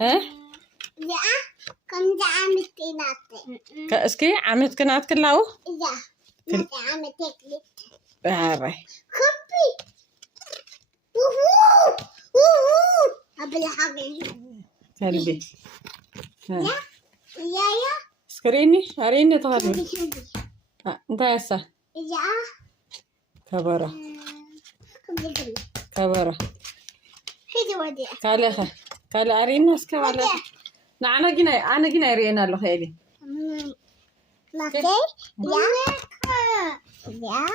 ها እዚኣ ከምዚ ዓመት ናተ እስኪ ዓመት ክናት ክላው እዛ ናተ ዓመት ክልት ባባይ ክቢ أبل حاجة كلبي يا سكريني أريني تغربي انت هسه يا كبرة كبرة هيدي ودي كالها كال أرينا سكوا على أنا جينا أرينا له خيري لكن يا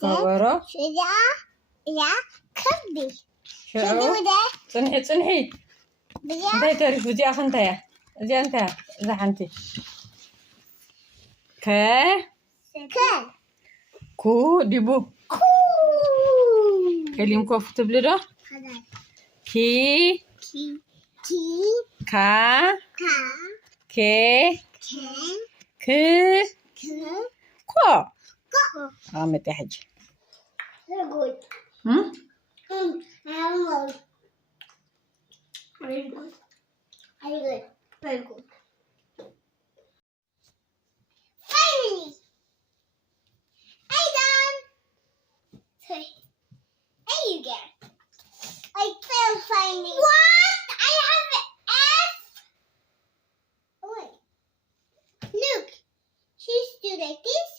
كبرة يا كبي شو صنحي انت تعرف بدي اخ انت يا زي انت زحنتي ك كو ديبو كليم كوف تبلده كي كا كي ك كو عمت يا حج Very good. Very good. Very good. Finally, I done. Hey, you get. I failed finally. What? I have an F. Oh, wait. Look, she's do like this,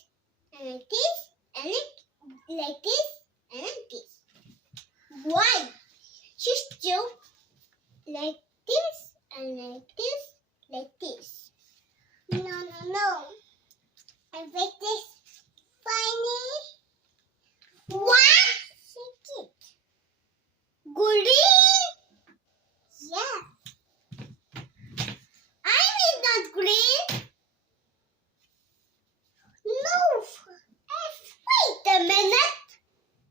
and like this, and like this, and like this. Why? She's still like this and like this, like this. No. I make this funny. What? Shake it. Green.